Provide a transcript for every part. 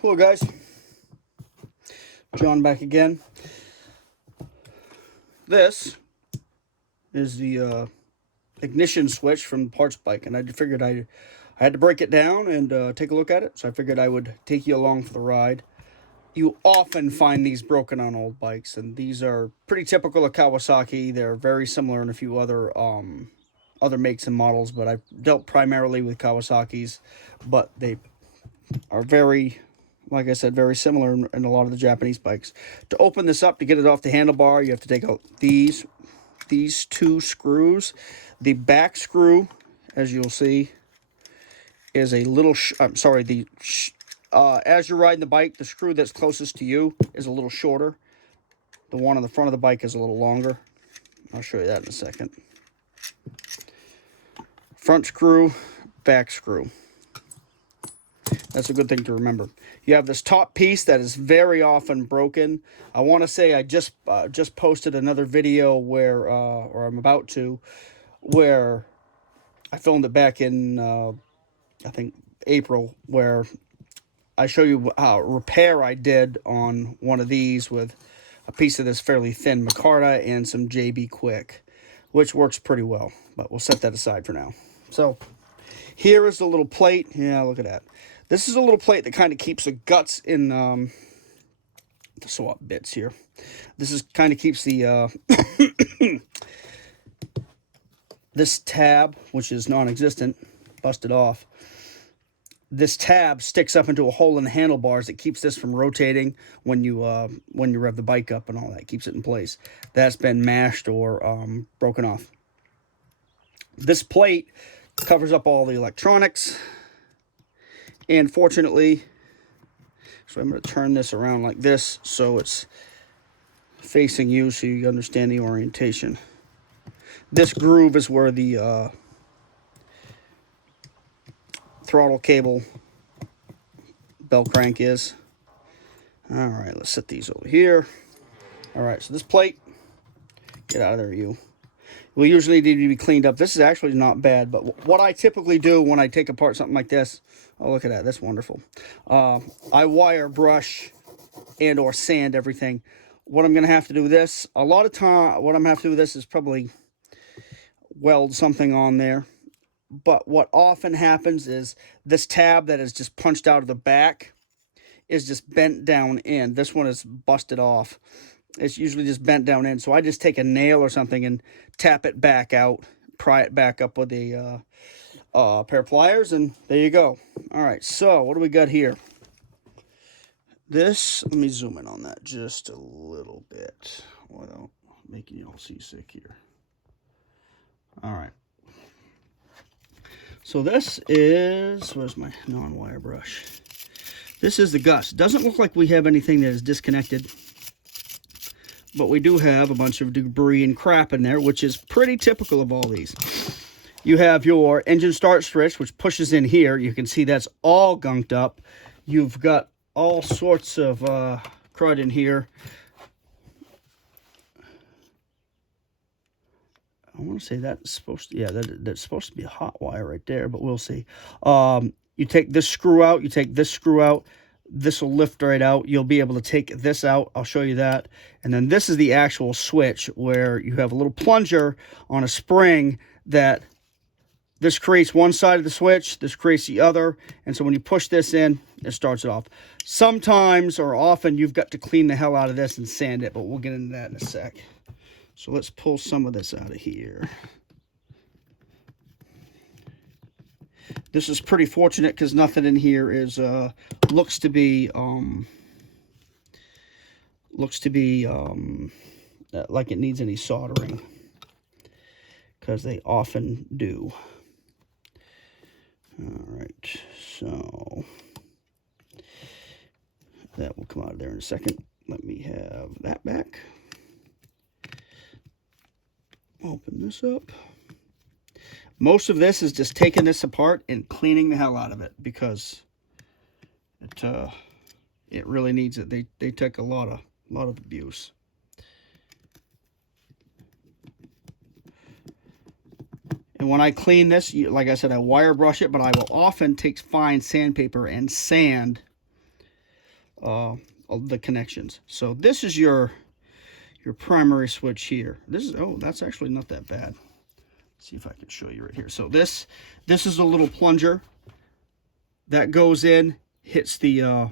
Hello guys, John back again. This is the ignition switch from the parts bike, and I figured I had to break it down and take a look at it, so I figured I would take you along for the ride. You often find these broken on old bikes, and these are pretty typical of Kawasaki. They're very similar in a few other makes and models, but I've dealt primarily with Kawasaki's, but they are very, like I said, very similar in a lot of the Japanese bikes. To open this up, to get it off the handlebar, you have to take out these two screws. The back screw, as you'll see, is a little, as you're riding the bike, the screw that's closest to you is a little shorter. The one on the front of the bike is a little longer. I'll show you that in a second. Front screw, back screw. That's a good thing to remember. You have this top piece that is very often broken. I want to say I just posted another video where, or I'm about to, where I filmed it back in, I think, April, where I show you how repair I did on one of these with a piece of this fairly thin micarta and some JB Quick, which works pretty well, but we'll set that aside for now. So here is the little plate. Yeah, look at that. This is a little plate that kind of keeps the guts in the swap bits here. This is kind of keeps the this tab, which is non-existent, busted off. This tab sticks up into a hole in the handlebars that keeps this from rotating when you rev the bike up and all that. Keeps it in place. That's been mashed or broken off. This plate covers up all the electronics. And fortunately, so I'm going to turn this around like this so it's facing you so you understand the orientation. This groove is where the throttle cable bell crank is. All right, let's set these over here. All right, so this plate, get out of there, you. Will usually need to be cleaned up. This is actually not bad, but what I typically do when I take apart something like this, oh, look at that, that's wonderful. I wire brush and or sand everything. What I'm gonna have to do with this, a lot of time, what I'm gonna have to do with this is probably weld something on there. But what often happens is this tab that is just punched out of the back is just bent down in. This one is busted off. It's usually just bent down in. So I just take a nail or something and tap it back out, pry it back up with a pair of pliers, and there you go. All right, so what do we got here? This, let me zoom in on that just a little bit without making you all seasick here. All right. So this is, where's my non-wire brush? This is the gust. Doesn't look like we have anything that is disconnected, but we do have a bunch of debris and crap in there, which is pretty typical of all these. You have your engine start switch, which pushes in here. You can see that's all gunked up. You've got all sorts of crud in here. I want to say that's supposed to, yeah, that's supposed to be a hot wire right there, but we'll see. You take this screw out, you take this screw out, this will lift right out. You'll be able to take this out. I'll show you that. And then this is the actual switch where you have a little plunger on a spring that this creates one side of the switch, this creates the other. And so when you push this in, it starts it off. Sometimes or often you've got to clean the hell out of this and sand it, but we'll get into that in a sec. So let's pull some of this out of here. This is pretty fortunate because nothing in here is looks to be like it needs any soldering, because they often do. All right, so that will come out of there in a second. Let me have that back. Open this up. Most of this is just taking this apart and cleaning the hell out of it, because it really needs it. They take a lot of abuse. And when I clean this, like I said, I wire brush it, but I will often take fine sandpaper and sand the connections. So this is your primary switch here. This is, oh, that's actually not that bad. Let's see if I can show you right here. So this is a little plunger that goes in, hits the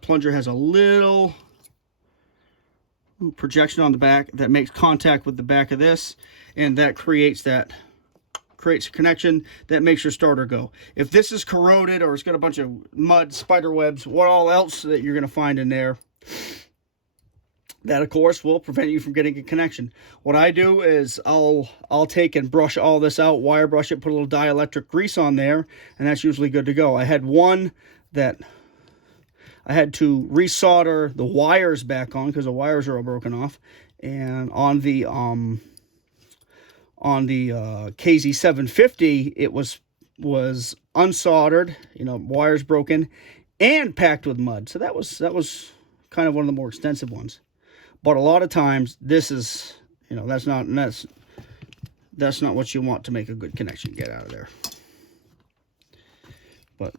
plunger has a little projection on the back that makes contact with the back of this, and that creates a connection that makes your starter go. If this is corroded or it's got a bunch of mud, spider webs, what all else that you're going to find in there, that of course will prevent you from getting a connection. What I do is I'll take and brush all this out, wire brush it, put a little dielectric grease on there, and that's usually good to go. I had one that I had to resolder the wires back on because the wires are all broken off, and on the KZ750 it was unsoldered, you know, wires broken and packed with mud. So that was kind of one of the more extensive ones. But a lot of times this is, you know, that's not what you want to make a good connection. Get out of there. But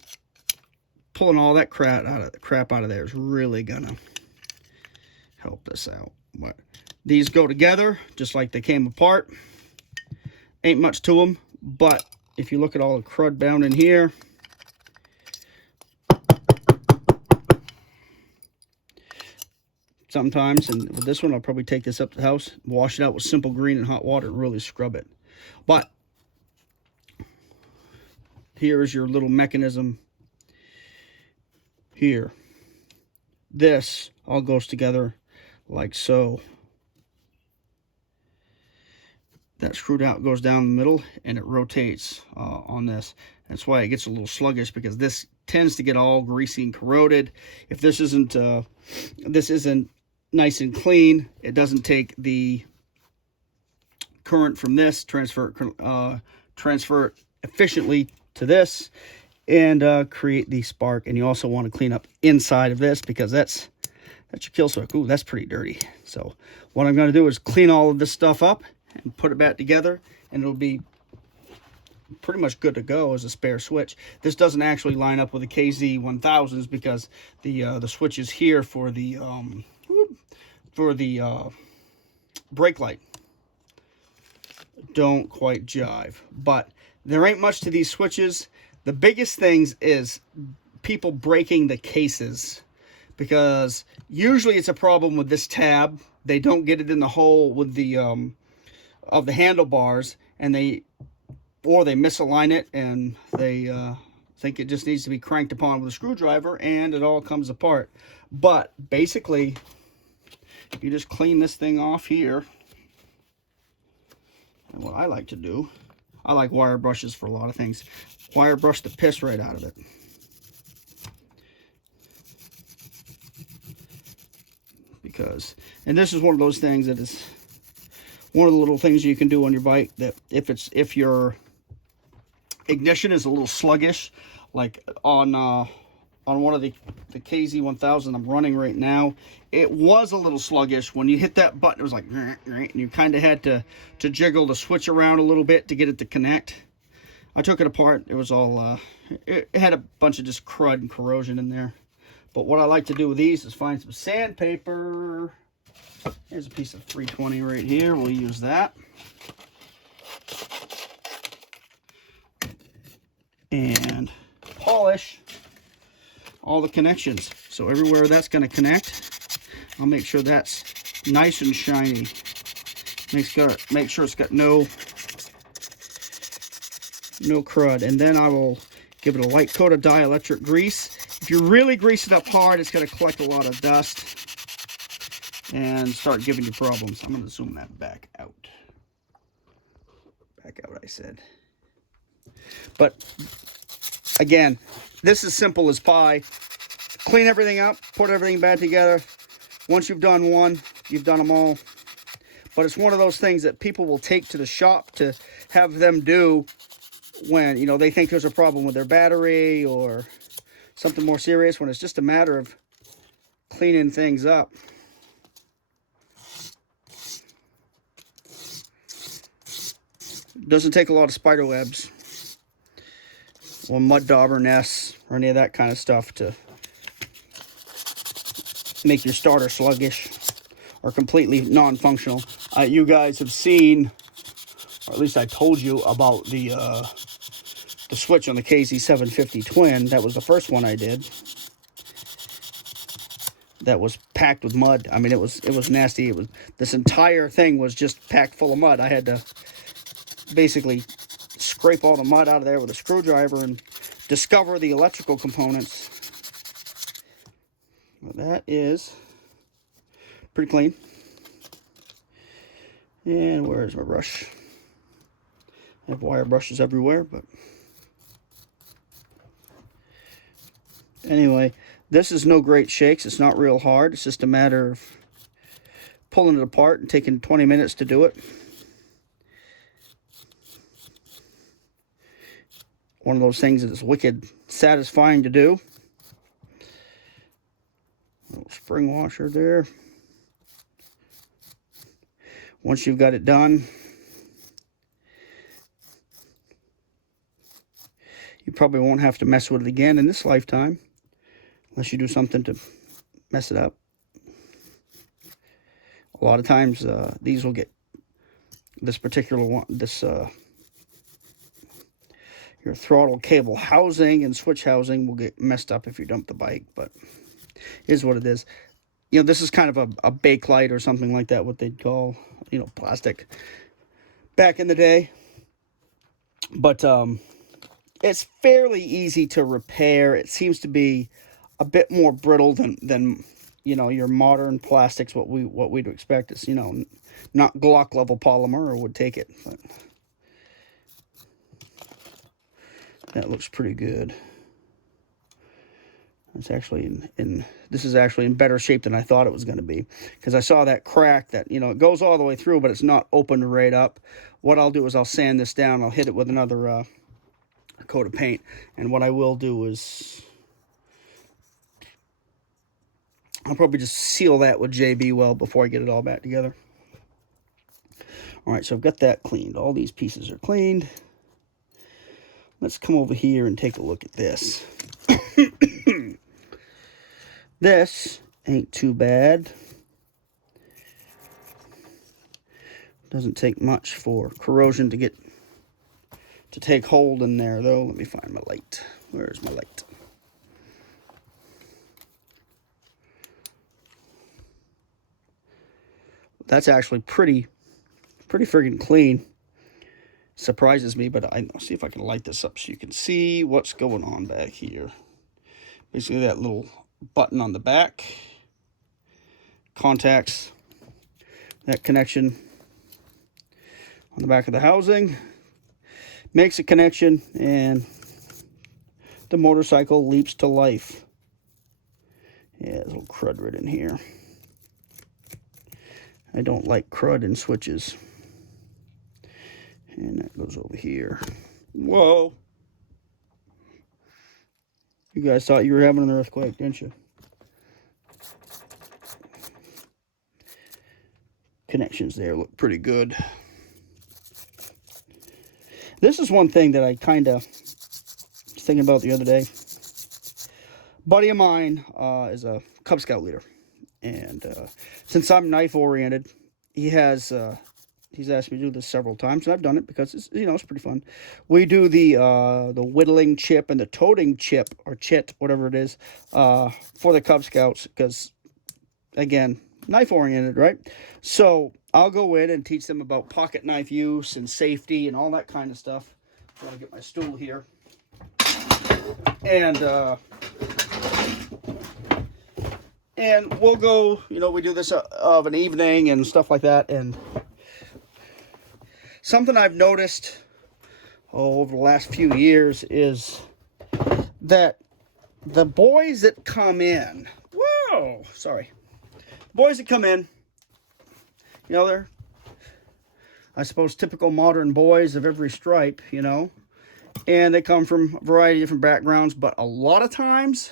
pulling all that crap out of there is really gonna help this out. But these go together just like they came apart. Ain't much to them, but if you look at all the crud down in here, sometimes, and with this one I'll probably take this up to the house, wash it out with simple green and hot water and really scrub it. But here is your little mechanism here. This all goes together like so. That screwed out goes down the middle and it rotates on this. That's why it gets a little sluggish, because this tends to get all greasy and corroded. If this isn't nice and clean, it doesn't take the current from this, transfer it efficiently to this, and create the spark. And you also want to clean up inside of this, because that's your kill switch. Ooh, that's pretty dirty. So what I'm going to do is clean all of this stuff up and put it back together, and it'll be pretty much good to go as a spare switch. This doesn't actually line up with the KZ1000s because the switches here for the brake light don't quite jive. But there ain't much to these switches. The biggest things is people breaking the cases, because usually it's a problem with this tab. They don't get it in the hole with the of the handlebars, and they misalign it, and they think it just needs to be cranked upon with a screwdriver, and it all comes apart. But basically, you just clean this thing off here. And what I like to do, I like wire brushes for a lot of things. Wire brush the piss right out of it. Because, and this is one of those things that is one of the little things you can do on your bike, that if your ignition is a little sluggish, like on one of the KZ1000 I'm running right now, it was a little sluggish. When you hit that button, it was like, and you kind of had to jiggle the switch around a little bit to get it to connect. I took it apart. It was all, it had a bunch of just crud and corrosion in there. But what I like to do with these is find some sandpaper. Here's a piece of 320 right here. We'll use that. And polish all the connections. So everywhere that's going to connect, I'll make sure that's nice and shiny. Make sure it's got no crud. And then I will give it a light coat of dielectric grease. If you really grease it up hard, it's going to collect a lot of dust and start giving you problems. I'm going to zoom that back out. Back out, I said. But again, this is simple as pie. Clean everything up, put everything back together. Once you've done one, you've done them all. But it's one of those things that people will take to the shop to have them do when, you know, they think there's a problem with their battery or something more serious, when it's just a matter of cleaning things up. Doesn't take a lot of spider webs or mud dauber nests or any of that kind of stuff to make your starter sluggish or completely non-functional. You guys have seen, or at least I told you about the switch on the KZ750 Twin. That was the first one I did. That was packed with mud. I mean, it was nasty. This entire thing was just packed full of mud. I had to basically scrape all the mud out of there with a screwdriver and discover the electrical components. Well, that is pretty clean. And where's my brush? I have wire brushes everywhere, but anyway, this is no great shakes. It's not real hard. It's just a matter of pulling it apart and taking 20 minutes to do it. One of those things that is wicked satisfying to do. Little spring washer there. Once you've got it done, you probably won't have to mess with it again in this lifetime, unless you do something to mess it up. A lot of times, these will get, this particular one, your throttle cable housing and switch housing will get messed up if you dump the bike, but it is what it is. You know, this is kind of a bake light or something like that, what they'd call, you know, plastic back in the day. But it's fairly easy to repair. It seems to be a bit more brittle than you know, your modern plastics, what we'd expect. Is, you know, not Glock level polymer, or would take it. But that looks pretty good. It's actually this is actually in better shape than I thought it was going to be, because I saw that crack that, you know, it goes all the way through, but it's not opened right up. What I'll do is I'll sand this down. I'll hit it with another coat of paint, and what I will do is I'll probably just seal that with JB Weld before I get it all back together. All right, so I've got that cleaned. All these pieces are cleaned. Let's come over here and take a look at this. This ain't too bad. Doesn't take much for corrosion to take hold in there, though. Let me find my light. Where's my light? That's actually pretty friggin' clean. Surprises me, but I'll see if I can light this up so you can see what's going on back here. Basically, that little button on the back contacts that connection on the back of the housing, makes a connection, and the motorcycle leaps to life. Yeah, there's a little crud right in here. I don't like crud in switches. And that goes over here. Whoa! You guys thought you were having an earthquake, didn't you? Connections there look pretty good. This is one thing that I kind of was thinking about the other day. A buddy of mine is a Cub Scout leader. And since I'm knife oriented, he's asked me to do this several times, and I've done it because it's, you know, it's pretty fun. We do the whittling chip and the toting chip, or chit, whatever it is, for the Cub Scouts, because, again, knife oriented, right? So I'll go in and teach them about pocket knife use and safety and all that kind of stuff. I'm gonna get my stool here, and we'll go, you know, we do this of an evening and stuff like that. And something I've noticed over the last few years is that the boys that come in, boys that come in, you know, they're, I suppose, typical modern boys of every stripe, you know, and they come from a variety of different backgrounds, but a lot of times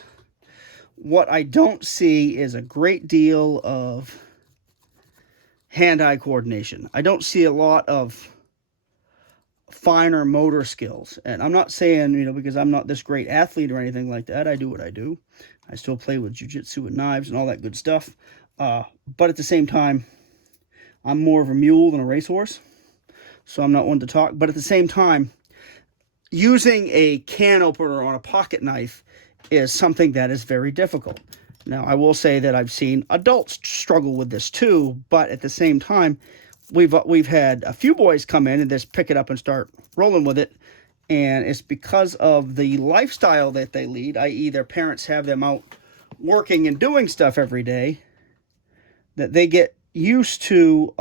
what I don't see is a great deal of hand-eye coordination. I don't see a lot of finer motor skills. And I'm not saying, because I'm not this great athlete or anything like that. I do what I do. I still play with jiu-jitsu and knives and all that good stuff. But at the same time, I'm more of a mule than a racehorse. So I'm not one to talk. But at the same time, using a can opener on a pocket knife is something that is very difficult. Now, I will say that I've seen adults struggle with this too, but at the same time, we've had a few boys come in and just pick it up and start rolling with it, and it's because of the lifestyle that they lead, i.e. their parents have them out working and doing stuff every day, that they get used to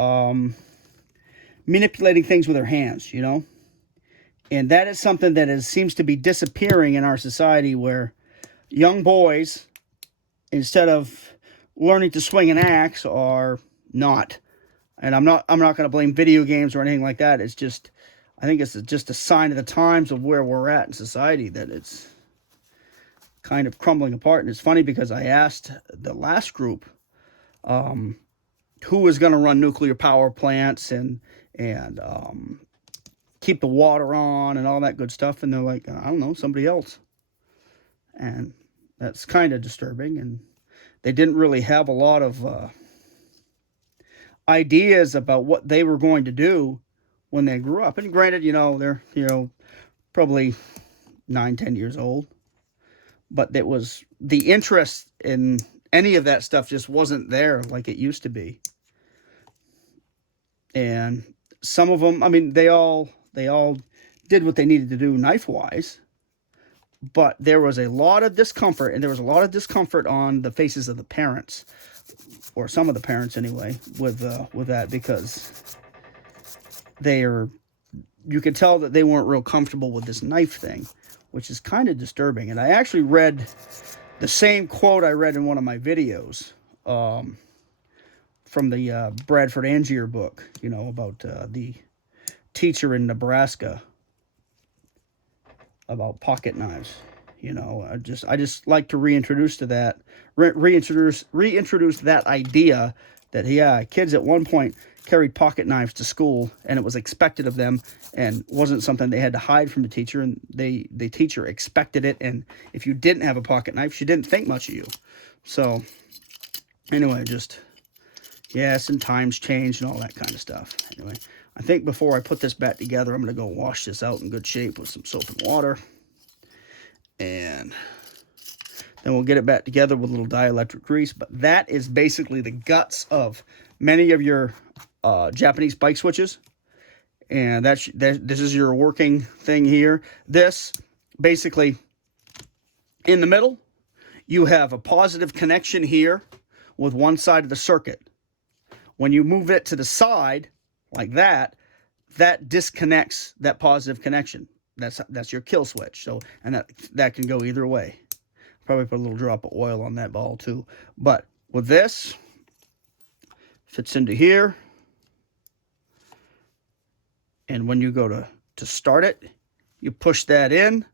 manipulating things with their hands, And that is something that seems to be disappearing in our society, where young boys, instead of learning to swing an axe, are not. And I'm not going to blame video games or anything like that. It's just, I think it's just a sign of the times of where we're at in society, that it's kind of crumbling apart. And it's funny because I asked the last group who was going to run nuclear power plants and keep the water on and all that good stuff. And they're like, I don't know, somebody else. And that's kind of disturbing. And they didn't really have a lot of ideas about what they were going to do when they grew up. And granted, they're, probably 9-10 years old. But it was, the interest in any of that stuff just wasn't there like it used to be. And some of them, they all did what they needed to do knife-wise, but there was a lot of discomfort, and there was a lot of discomfort on the faces of the parents, or some of the parents anyway, with that, because you could tell that they weren't real comfortable with this knife thing, which is kind of disturbing. And I actually read the same quote I read in one of my videos, from the Bradford Angier book, about the teacher in Nebraska about pocket knives. I just like to reintroduce that idea that, kids at one point carried pocket knives to school, and it was expected of them, and wasn't something they had to hide from the teacher, and the teacher expected it, and if you didn't have a pocket knife, she didn't think much of you. So anyway, and times changed and all that kind of stuff. Anyway, I think before I put this back together, I'm going to go wash this out in good shape with some soap and water. And then we'll get it back together with a little dielectric grease. But that is basically the guts of many of your Japanese bike switches. And this is your working thing here. This, basically, in the middle, you have a positive connection here with one side of the circuit. When you move it to the side, like that disconnects that positive connection. That's your kill switch. So, and that can go either way. Probably put a little drop of oil on that ball too. But with this, fits into here. And when you go to start it, you push that in.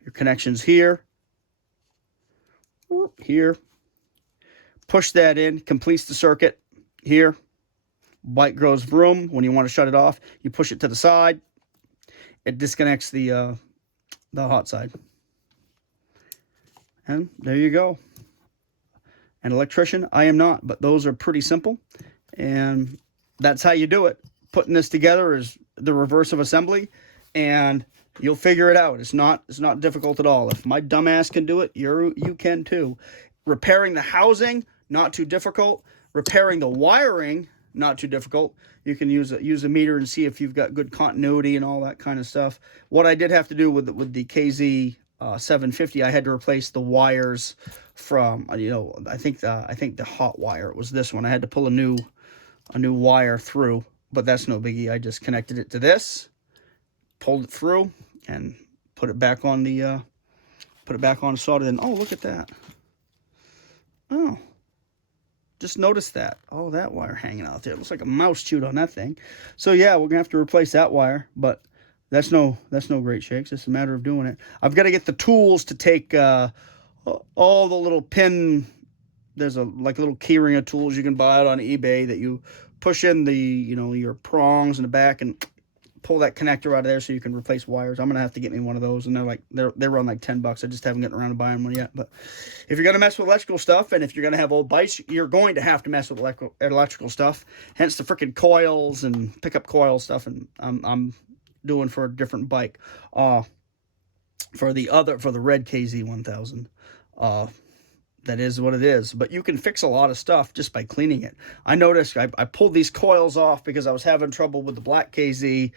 Your connection's here. Here. Push that in, completes the circuit here. Bike goes vroom. When you want to shut it off, you push it to the side. It disconnects the hot side. And there you go. An electrician, I am not, but those are pretty simple. And that's how you do it. Putting this together is the reverse of assembly, and you'll figure it out. It's not difficult at all. If my dumbass can do it, you can too. Repairing the housing, not too difficult. Repairing the wiring, not too difficult. You can use a meter and see if you've got good continuity and all that kind of stuff. What I did have to do with the KZ 750, I had to replace the wires from I think the hot wire. It was this one. I had to pull a new wire through, but that's no biggie. I just connected it to this, pulled it through, and put it back on soldered in. Oh, look at that. Oh, just noticed that. Oh, that wire hanging out there. It looks like a mouse chewed on that thing. So yeah, we're gonna have to replace that wire, but that's no great shakes. It's a matter of doing it. I've got to get the tools to take all the little pin. There's like little keyring of tools you can buy out on eBay that you push in the your prongs in the back and pull that connector out of there so you can replace wires. I'm gonna have to get me one of those, and they run like $10. I just haven't gotten around to buying one yet. But if you're gonna mess with electrical stuff, and if you're gonna have old bikes, you're going to have to mess with electrical stuff. Hence the freaking coils and pickup coil stuff. And I'm doing for a different bike. For the red KZ1000. That is what it is. But you can fix a lot of stuff just by cleaning it. I noticed I pulled these coils off because I was having trouble with the black KZ,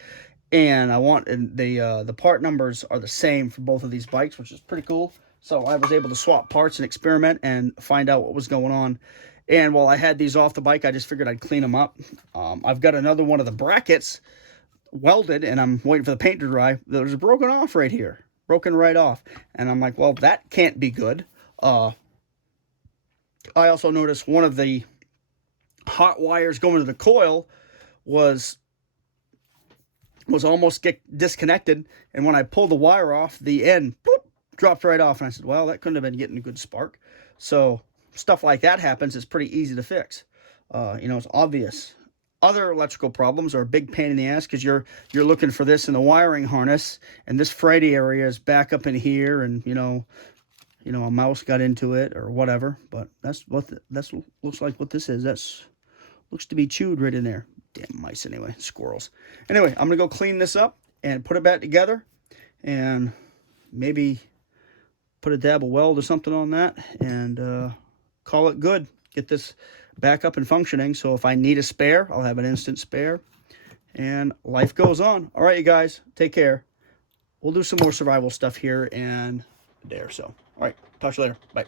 and the part numbers are the same for both of these bikes, which is pretty cool. So I was able to swap parts and experiment and find out what was going on. And while I had these off the bike, I just figured I'd clean them up. I've got another one of the brackets welded, and I'm waiting for the paint to dry. There's broken off right here. Broken right off. And I'm like, well, that can't be good. I also noticed one of the hot wires going to the coil was almost get disconnected, and when I pulled the wire off, the end dropped right off, and I said, well, that couldn't have been getting a good spark. So stuff like that happens. It's pretty easy to fix. It's obvious. Other electrical problems are a big pain in the ass because you're looking for this in the wiring harness, and this Friday area is back up in here, and a mouse got into it or whatever. But that's looks like what this is. Looks to be chewed right in there. Damn mice anyway, squirrels. Anyway, I'm gonna go clean this up and put it back together, and maybe put a dab of weld or something on that, and call it good. Get this back up and functioning. So if I need a spare, I'll have an instant spare, and life goes on. All right, you guys, take care. We'll do some more survival stuff here and there. So, all right, talk to you later. Bye.